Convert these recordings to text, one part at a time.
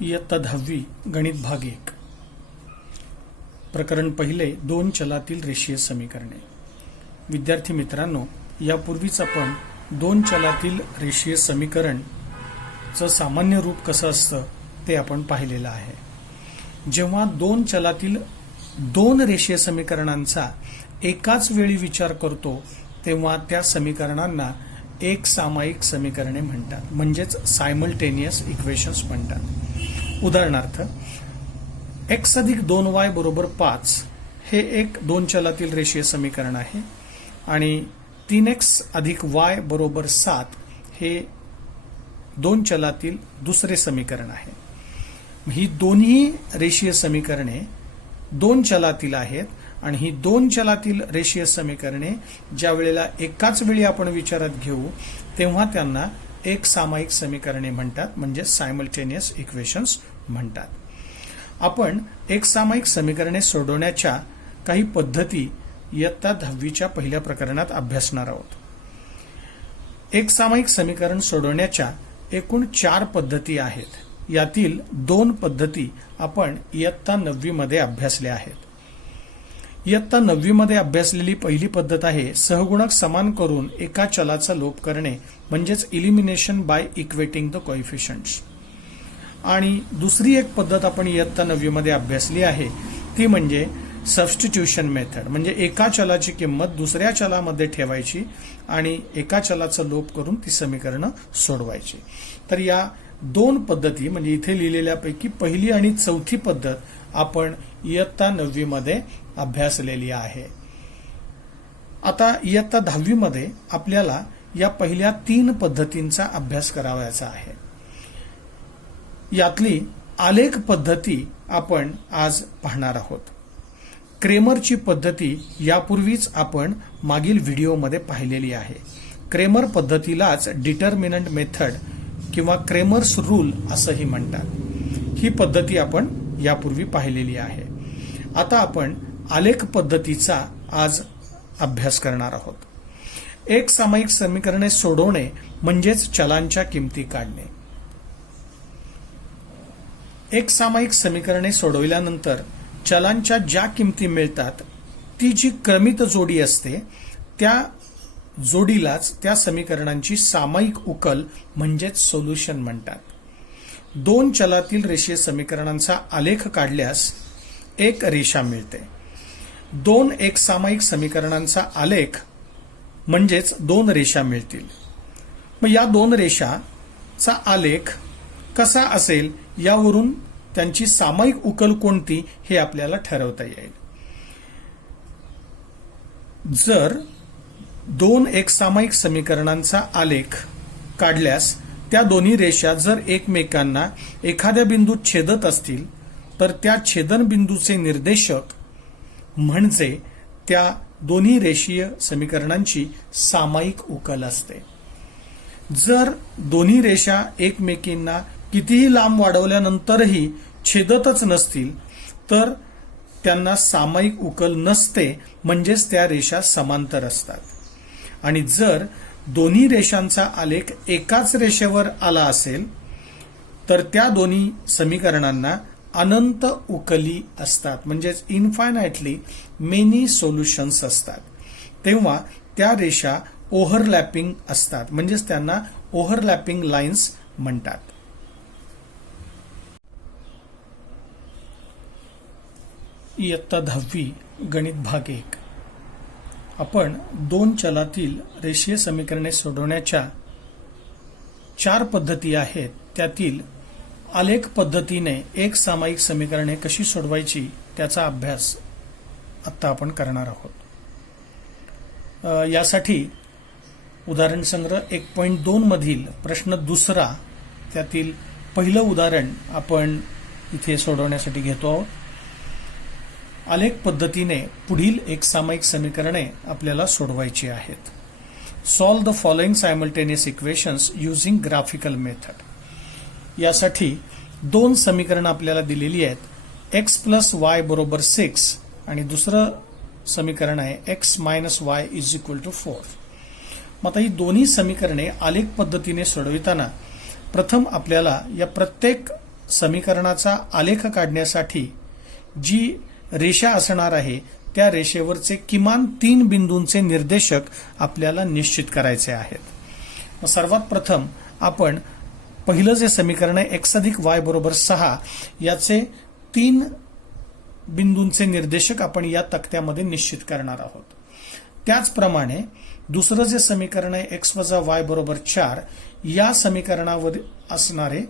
इयत्ता 10वी गणित भाग 1 प्रकरण पहिले दोन चलातील रेषीय समीकरणे। विद्यार्थी मित्रांनो, यापूर्वीच आपण दोन चलातील रेषीय समीकरणचं सामान्य रूप कसं असतं ते आपण पाहिलेलं आहे। जेव्हा दोन चलातील दोन रेषीय समीकरणांचा एकाच वेळी विचार करतो तेव्हा त्या समीकरणांना एक सामायिक समीकरणे म्हणतात, म्हणजेच सायमल्टेनियस इक्वेशन्स म्हणतात। उदाहरणार्थ x अधिक 2y बरोबर 5 हे एक दोन चलातील रेषीय समीकरण आहे आणि 3x अधिक y बरोबर 7 हे दोन चलातील दुसरे समीकरण आहे। ही दोन्ही रेषीय समीकरणे दोन चलातील आहेत आणि ही दोन चलातील रेषीय समीकरणे ज्या वेळेला एकाच वेळी आपण विचारात घेऊ तेव्हा त्यांना एक सामायिक समीकरणे म्हणतात, म्हणजे सायमल्टेनियस इक्वेशन्स म्हणतात। आपण एक सामायिक समीकरणे सोडवण्याच्या काही पद्धती इयत्ता 10वीच्या पहिल्या प्रकरणात अभ्यासणार आहोत। एक सामायिक समीकरण सोडवण्याच्या एकूण 4 पद्धती आहेत। यातील 2 पद्धती आपण इयत्ता 9वी मध्ये अभ्यासल्या आहेत। इयत्ता 9वी मध्ये अभ्यासलेली पहिली पद्धत आहे सहगुणक समान करून एका चलाचा लोप करणे, म्हणजेच इलिमिनेशन बाय इक्वेटिंग द कोएफिशियंट्स। आणि दुसरी एक पद्धत आपण इयत्ता 9वी मध्ये अभ्यासली आहे ती म्हणजे सबस्टिट्यूशन मेथड, म्हणजे एका चलाची किंमत दुसऱ्या चलामध्ये ठेवायची आणि एका चलाचा लोप करून ती समीकरणं सोडवायची। तर या दोन पद्धती म्हणजे इथे लिहिलेल्यापैकी पहिली आणि चौथी पद्धत आपण इयत्ता 9वी मध्ये अभ्यासलेली आहे। आता इयत्ता 10वी मध्ये आपल्याला या पहिल्या 3 पद्धतींचा अभ्यास करावायचा आहे। यातली आलेख पद्धती आपण आज पाहणार आहोत। क्रेमरची पद्धती यापूर्वीच आपण मागील व्हिडिओमध्ये पाहिलेली आहे। क्रेमर पद्धतीलाच डिटर्मिनंट मेथड किंवा क्रेमर्स रूल असंही म्हणतात। ही पद्धती आपण यापूर्वी पाहिलेली आहे। आता आपण आलेख पद्धतीचा आज अभ्यास करणार आहोत। एक सामायिक समीकरणे सोडवणे म्हणजेच चलांच्या किमती काढणे। एक सामायिक समीकरणे सोडविल्यानंतर चलांच्या ज्या किमती मिळतात ती जी क्रमित जोडी असते त्या जोडीलाच त्या समीकरणांची सामायिक उकल म्हणजेच सोल्युशन म्हणतात। दोन चलातील रेषीय समीकरणांचा आलेख काढल्यास एक रेषा मिळते। दोन एक सामायिक समीकरणांचा आलेख म्हणजेच दोन रेषा मिळतील। मग या दोन रेषाचा आलेख कसा असेल यावरून त्यांची सामायिक उकल कोणती हे आपल्याला ठरवता येईल। जर दोन एक सामायिक समीकरणांचा आलेख काढल्यास त्या दोन्ही रेषा जर एकमेकांना एखाद्या बिंदूत छेदत असतील तर त्या छेदन बिंदूचे निर्देशक म्हणजे त्या दोन्ही रेषीय समीकरणांची सामायिक उकल असते। जर दोन्ही रेषा एकमेकींना कितीही लांब वाढवल्यानंतरही छेदतच नसतील तर त्यांना सामायिक उकल नसते, म्हणजेच त्या रेषा समांतर असतात। आणि जर दोन्ही रेषांचा आलेख एकाच रेषेवर आला असेल तर त्या दोन्ही समीकरणांना अनंत उकली असतात, म्हणजेच इन्फायनाइटली मेनी सोल्युशन्स असतात। तेव्हा त्या रेषा ओव्हरलॅपिंग असतात, म्हणजेच त्यांना ओव्हरलॅपिंग लाईन्स म्हणतात। इयत्ता 10वी गणित भाग 1 आपण दोन चलातील रेषीय समीकरणे सोडवण्याच्या 4 पद्धती आहेत। त्यातील आलेख पद्धतीने एक सामायिक समीकरणे कशी सोडवायची त्याचा अभ्यास आता आपण करणार आहोत। यासाठी उदाहरण संग्रह 1.2 मधील प्रश्न दुसरा त्यातील पहिलं उदाहरण आपण इथे सोडवण्यासाठी घेतो आहोत। आलेख पद्धतीने पुढील एक सामायिक समीकरणे आपल्याला सोडवायची आहेत। Solve the following simultaneous equations using graphical method. यासाठी दोन समीकरणं आपल्याला दिलेली आहेत। x प्लस वाय बरोबर 6 आणि दुसरं समीकरण आहे x minus Y is equal to 4। मग आता ही दोन्ही समीकरणे आलेख पद्धतीने सोडविताना प्रथम आपल्याला या प्रत्येक समीकरणाचा आलेख काढण्यासाठी जी रेषा असणार आहे त्या रेषेवरचे किमान 3 बिंदूंचे निर्देशक आपल्याला निश्चित करायचे आहेत. सर्वात प्रथम आपण पहिलं जे समीकरण आहे x अधिक y बरोबर 6 याचे 3 बिंदूंचे निर्देशक आपण या तक्त्यामध्ये निश्चित करणार आहोत. त्याचप्रमाणे दुसरं जे समीकरण आहे x वजा y बरोबर 4 या समीकरणावर असणारे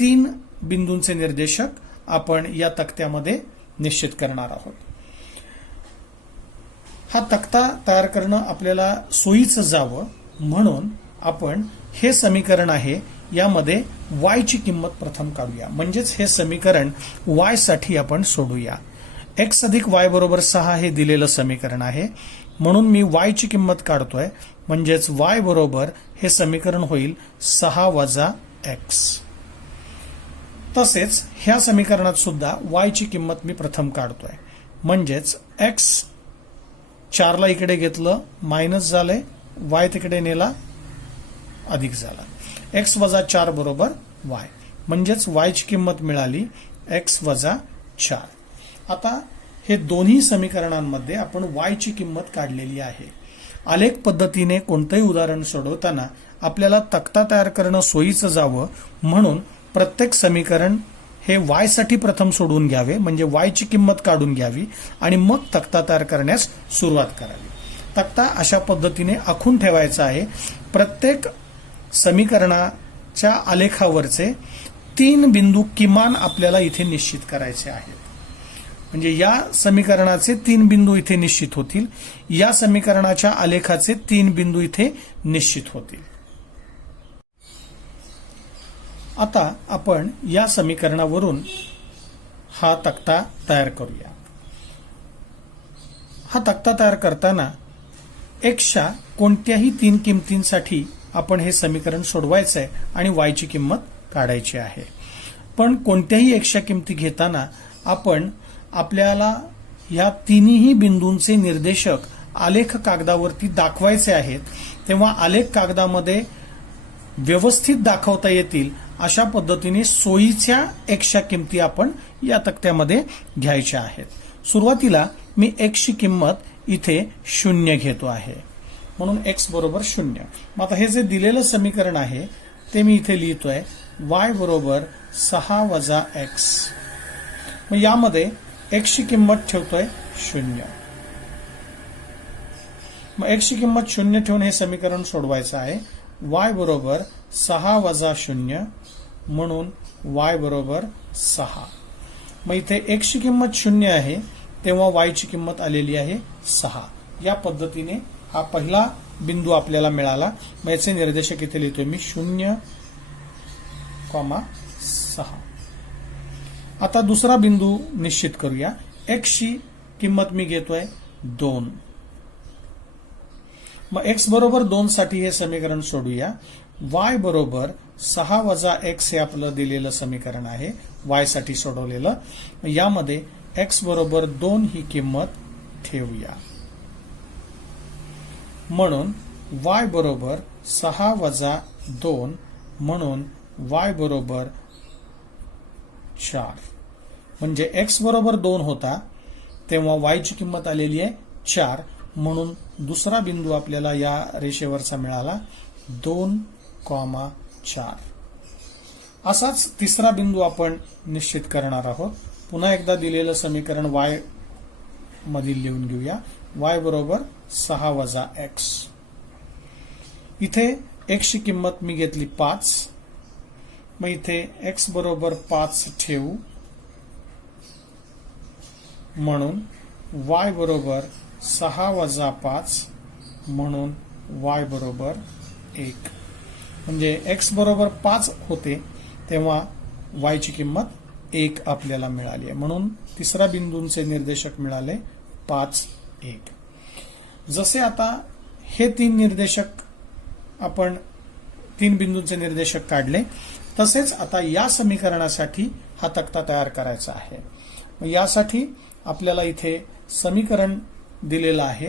3 बिंदूंचे निर्देशक आपण या तक्त्यामध्ये निश्चित करणार आहोत. हा तक्ता तयार करणं आपल्याला सोयीचं जावं म्हणून आपण हे समीकरण आहे यामध्ये y ची किंमत प्रथम काढूया. म्हणजेच हे समीकरण y साठी आपण सोडूया. x अधिक y बरोबर 6 हे दिलेलं समीकरण आहे म्हणून मी y ची किंमत काढतोय. म्हणजेच y बरोबर हे समीकरण होईल 6 वजा x. तसेच ह्या समीकरणात सुद्धा y ची किंमत मी प्रथम काढतोय. म्हणजेच x 4 ला इकडे घेतलं मायनस झालंय, y तिकडे नेला अधिक झाला. x वजा 4 बरोबर y. म्हणजेच y ची किंमत मिळाली x वजा 4. आता हे दोन्ही समीकरणांमध्ये आपण y ची किंमत काढलेली आहे. आलेख पद्धतीने कोणतंही उदाहरण सोडवताना आपल्याला तक्ता तयार करणं सोयीचं जावं म्हणून प्रत्येक समीकरण हे y साठी प्रथम सोडवून घ्यावे. म्हणजे y ची किंमत काढून घ्यावी आणि मग तक्ता तयार करण्यास सुरुवात करावी. तक्ता अशा पद्धतीने आखून ठेवायचा आहे. प्रत्येक समीकरणाच्या आलेखावरचे 3 बिंदू किमान आपल्याला इथे निश्चित करायचे आहेत. म्हणजे या समीकरणाचे 3 बिंदू इथे निश्चित होतील, या समीकरणाच्या आलेखाचे 3 बिंदू इथे निश्चित होतील. आता आपण या समीकरणावरून हा तक्ता तयार करूया. हा तक्ता तयार करताना एक्सच्या कोणत्याही 3 किमतींसाठी आपण हे समीकरण सोडवायचं आहे आणि y ची किंमत काढायची आहे. पण कोणत्याही एक्सच्या किमती घेताना आपण आपल्याला या तिन्ही बिंदूंचे निर्देशक आलेख कागदावरती दाखवायचे आहेत. तेव्हा आलेख कागदामध्ये व्यवस्थित दाखवता येतील अशा पद्धतीने सोयीच्या एक्सच्या किमती आपण या तक्त्यामध्ये घ्यायच्या आहेत. सुरुवातीला मी एक्सची किंमत इथे 0 घेतो आहे म्हणून x बरोबर 0. मग आता हे जे दिलेलं समीकरण आहे ते मी इथे लिहितोय y बरोबर 6 वजा x. मग यामध्ये x ची किंमत ठेवतोय 0. मग x ची किंमत 0 ठेवून हे समीकरण सोडवायचं आहे. y बरोबर 6 वजा 0 म्हणून y बरोबर 6. मग इथे x ची किंमत 0 आहे तेव्हा y ची किंमत आलेली आहे 6. या पद्धतीने हा पहिला बिंदू आपल्याला मिळाला. मग याचे निर्देशक इथे लिहितोय मी 0, 6. आता दुसरा बिंदू निश्चित करूया. x ची किंमत मी घेतोय 2. मग x बरोबर 2 साठी हे समीकरण सोडूया. y बरोबर 6 वजा x हे आपलं दिलेलं समीकरण आहे y साठी सोडवलेलं. यामध्ये x बरोबर 2 ही किंमत ठेवूया. म्हणून y बरोबर 6 वजा 2 म्हणून y बरोबर 4. म्हणजे x बरोबर 2 होता तेव्हा y ची किंमत आलेली आहे 4 म्हणून दुसरा बिंदू आपल्याला या रेषेवरचा मिळाला 2, 4. असाच तिसरा बिंदू आपण निश्चित करणार आहोत. पुन्हा एकदा दिलेलं समीकरण y मधील लिहून घेऊया. y बरोबर 6 वजा x. इथे x ची किंमत मी घेतली 5. मग इथे x बरोबर 5 ठेवू म्हणून y बरोबर 6 वजा 5 म्हणून y बरोबर 1. म्हणजे x बरोबर 5 होते तेव्हा y ची किंमत 1 आपल्याला मिळाली आहे. म्हणून तिसरा बिंदूंचे निर्देशक मिळाले 5, 1. जसे आता हे 3 निर्देशक आपण 3 बिंदूंचे निर्देशक काढले तसेच आता या समीकरणासाठी हा तक्ता तयार करायचा आहे. यासाठी आपल्याला इथे समीकरण दिलेलं आहे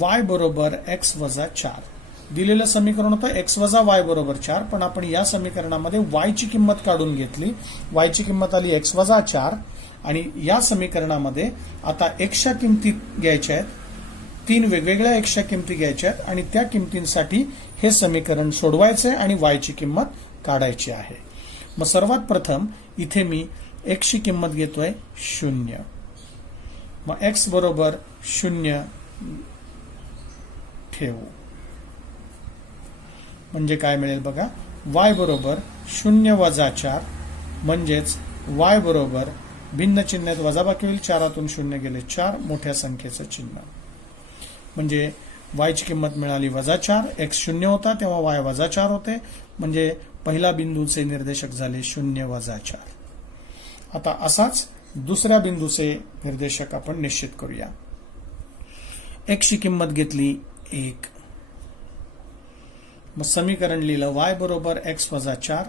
y बरोबर x वजा 4. दिलेलं समीकरण होतं x वजा y बरोबर 4, पण आपण या समीकरणामध्ये y ची किंमत काढून घेतली. y ची किंमत आली x वजा 4 आणि या समीकरणामध्ये आता x च्या किमती घ्यायच्या आहेत. 3 वेगवेगळ्या x च्या किमती घ्यायच्या आहेत आणि त्या किमतींसाठी हे समीकरण सोडवायचे आणि y ची किंमत काढायची आहे. मग सर्वात प्रथम इथे मी x ची किंमत घेतोय 0. मग x बरोबर 0 ठेवू. म्हणजे काय मिळेल बघा, y बरोबर 0 वजा 4 म्हणजेच y बरोबर भिन्न चिन्हात वजाबाकी होईल. 4तून 0 गेले 4, मोठ्या संख्येचं चिन्ह. म्हणजे y ची किंमत मिळाली वजा 4, x 0 होता तेव्हा y वजा 4 होते. म्हणजे पहिल्या बिंदूचे निर्देशक झाले 0 वजा 4. आता असाच दुसऱ्या बिंदूचे निर्देशक आपण निश्चित करूया. x ची किंमत घेतली 1. मग समीकरण लिहिलं y बरोबर x वजा 4,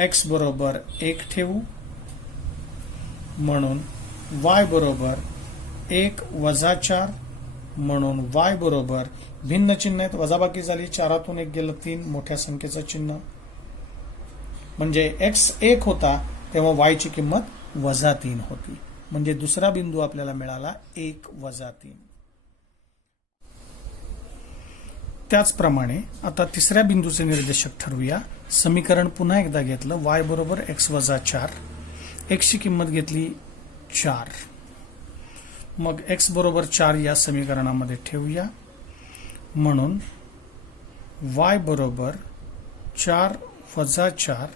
x बरोबर 1 ठेवू. म्हणून y बरोबर 1 वजा 4 म्हणून y बरोबर भिन्न चिन्ह आहेत, वजाबाकी झाली. 4तून 1 गेलं 3, मोठ्या संख्येचं चिन्ह. म्हणजे x 1 होता तेव्हा y ची किंमत वजा 3 होती. म्हणजे दुसरा बिंदू आपल्याला मिळाला 1 वजा 3. त्याचप्रमाणे आता तिसऱ्या बिंदूचे निर्देशक ठरवूया. समीकरण पुन्हा एकदा घेतलं. y बरोबर x वजा 4, x ची किंमत घेतली 4. मग x बरोबर 4 या समीकरणामध्ये ठेवूया. म्हणून y बरोबर 4 वजा 4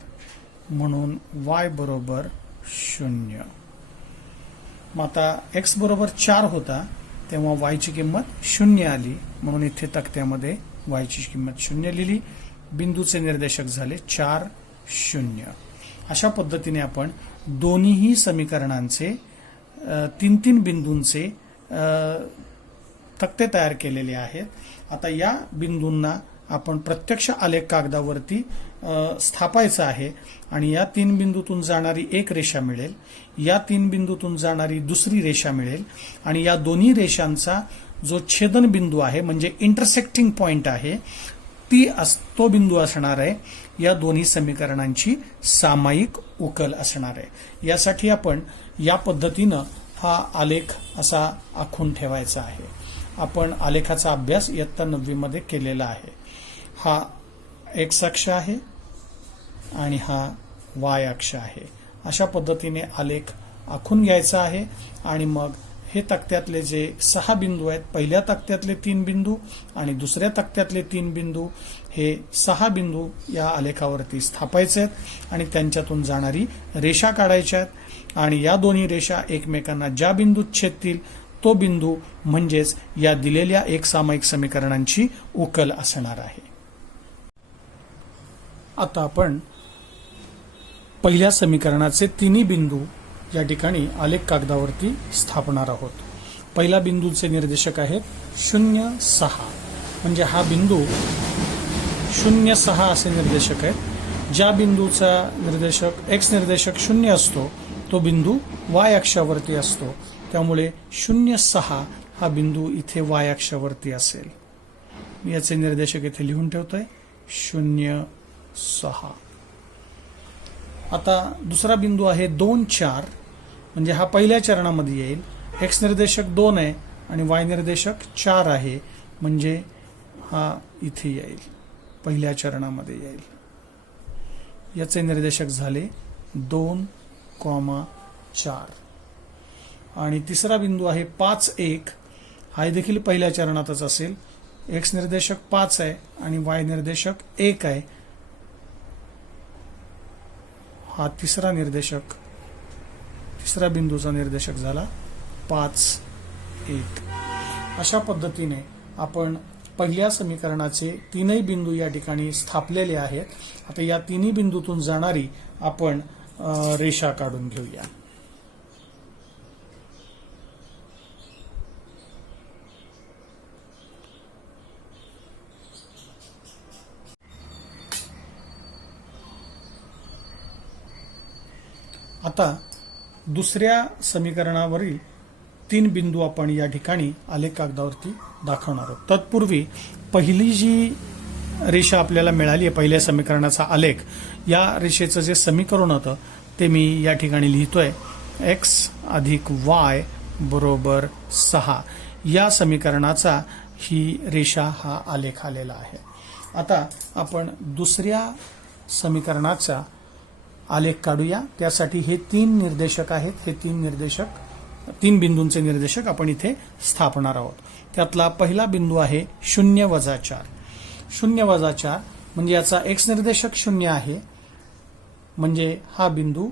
म्हणून y बरोबर 0. मग आता x बरोबर 4 होता तेव्हा y ची किंमत 0 आली. म्हणून इथे तक्त्यामध्ये y ची किंमत 0 लिहिली. बिंदूचे निर्देशक झाले 4, 0. अशा पद्धतीने आपण दोन्हीही समीकरणांचे 3 बिंदूंचे तक्ते तयार केलेले आहेत. आता या बिंदूंना आपण प्रत्यक्ष आलेख कागदावरती स्थापायचं आहे आणि या 3 बिंदूतून जाणारी एक रेषा मिळेल, या 3 बिंदूतून जाणारी दुसरी रेषा मिळेल आणि या दोन्ही रेषांचा जो छेदन बिंदू आहे म्हणजे इंटरसेक्टिंग पॉइंट आहे तो बिंदू असणार आहे या दोन्ही समीकरणांची सामायिक उकल असणार आहे. यासाठी आपण या पद्धतीनं हा आलेख असा आखून ठेवायचा आहे. आपण आलेखाचा अभ्यास इयत्ता 9वी मध्ये केलेला आहे. हा x अक्ष आहे आणि हा y अक्ष आहे. अशा पद्धतीने आलेख आखून घ्यायचा आहे आणि मग हे तक्त्यातले जे 6 बिंदू आहेत, पहिल्या तक्त्यातले 3 बिंदू आणि दुसऱ्या तक्त्यातले 3 बिंदू, हे 6 बिंदू या आलेखावरती स्थापायचे आहेत आणि त्यांच्यातून जाणारी रेषा काढायच्या आहेत आणि या दोन्ही रेषा एकमेकांना ज्या बिंदूत छेदतील तो बिंदू म्हणजेच या दिलेल्या एक सामायिक समीकरणांची उकल असणार आहे. आता आपण पहिल्या समीकरणाचे तिन्ही बिंदू या ठिकाणी आलेख कागदावरती स्थापणार आहोत. पहिल्या बिंदूचे निर्देशक आहेत 0, 6. म्हणजे हा बिंदू 0, 6 असे निर्देशक आहेत. ज्या बिंदूचा निर्देशक x निर्देशक 0 असतो तो बिंदू y अक्षावरती असतो. त्यामुळे 0, 6 हा बिंदू इथे y अक्षावरती असेल. याचे निर्देशक इथे लिहून ठेवतोय 0, 6. आता दुसरा बिंदू आहे 2, 4. म्हणजे हा पहिल्या चरणामध्ये येईल. x निर्देशक 2 आहे आणि y निर्देशक 4 आहे. म्हणजे हा इथे येईल, पहिल्या चरणामध्ये येईल. याचे निर्देशक झाले 2, 4. आणि तिसरा बिंदू आहे 5, 1. हा देखील पहिल्या चरणातच असेल. x निर्देशक 5 आहे आणि y निर्देशक 1 आहे. हा तिसरा बिंदूचा निर्देशक झाला 5, 1. अशा पद्धतीने आपण पहिल्या समीकरणाचे 3ही बिंदू या ठिकाणी स्थापलेले आहेत. आता या 3ही बिंदूतून जाणारी आपण रेषा काढून घेऊया. आता दुसऱ्या समीकरणावरील 3 बिंदू आपण या ठिकाणी आलेख कागदावरती दाखवणार आहोत. तत्पूर्वी पहिली जी रेषा आपल्याला मिळाली आहे, पहिल्या समीकरणाचा आलेख, या रेषेचं जे समीकरण होतं ते मी या ठिकाणी लिहितोय. x अधिक y बरोबर 6 या समीकरणाचा ही रेषा हा आलेख आलेला आहे. आता आपण दुसऱ्या समीकरणाचा आलेख काढूया. त्यासाठी हे 3 निर्देशक आहेत. हे 3 बिंदूंचे निर्देशक आपण इथे स्थापणार आहोत. त्यातला पहिला बिंदू आहे 0 वजा 4. 0 वजा 4 म्हणजे याचा x निर्देशक 0 आहे, म्हणजे हा बिंदू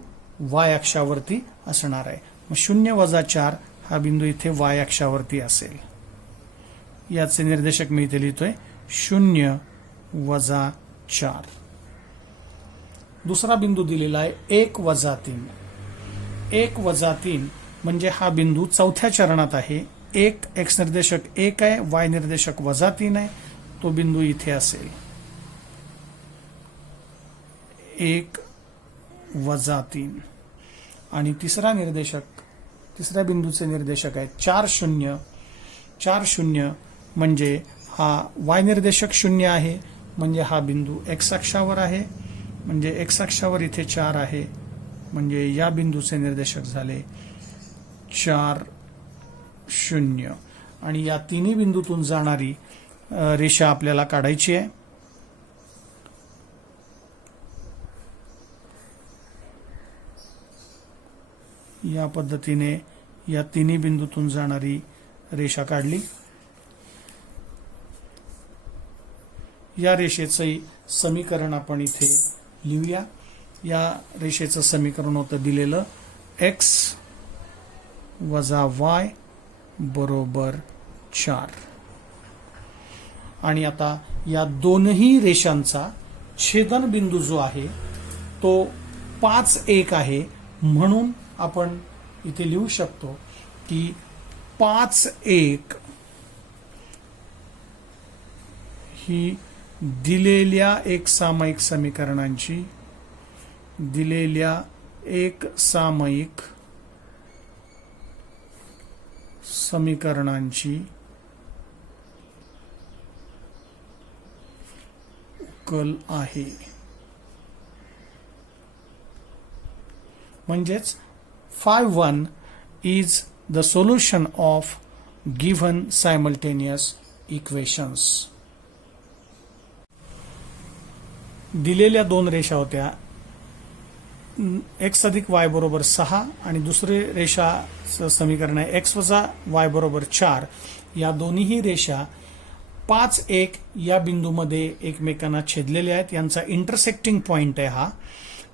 y अक्षावरती असणार आहे. मग 0 वजा 4 हा बिंदू इथे y अक्षावरती असेल. याचे निर्देशक मी इथे लिहितोय 0 वजा 4. दुसरा बिंदू दिलेला आहे 1 वजा 3. 1 वजा 3 म्हणजे हा बिंदू चौथ्या चरणात आहे. x निर्देशक 1 आहे, y निर्देशक वजा 3 आहे. तो बिंदू इथे असेल. 1 वजा 3. आणि तिसरा बिंदूचे निर्देशक आहे 4 0. 4 0 म्हणजे हा y निर्देशक 0 आहे, म्हणजे हा बिंदू x अक्षावर आहे, म्हणजे x अक्षावर इथे 4 आहे, म्हणजे या बिंदूचे निर्देशक झाले 4 0. आणि या तिन्ही बिंदूतून जाणारी रेषा आपल्याला काढायची आहे. या पद्धतीने या तिन्ही बिंदूतून जाणारी रेषा काढली. या रेषेचे समीकरण आपण इथे लिहूया. या रेषेचं समीकरण होतं दिलेलं x वजा y बरोबर 4. आणि आता या दोनही रेषांचा छेदन बिंदू जो आहे तो 5 1 आहे, म्हणून आपण इथे लिहू शकतो की 5 1 ही दिलेल्या एक सामायिक समीकरणांची उकल आहे. म्हणजेच 5-1 is the solution of given simultaneous equations. दिलेल्या 2 रेषा होत्या, x अधिक y बरोबर 6 आणि दुसरी रेषाचं समीकरण आहे x वजा y बरोबर 4. या दोन्ही रेषा 5 1 या बिंदूमध्ये एकमेकांना छेदलेल्या आहेत. यांचा इंटरसेक्टिंग पॉइंट आहे हा.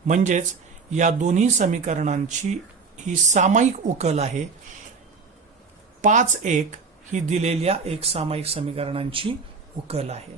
म्हणजेच या दोन्ही समीकरणांची ही सामायिक उकल आहे. 5 1 ही दिलेल्या एक सामायिक समीकरणांची उकल आहे.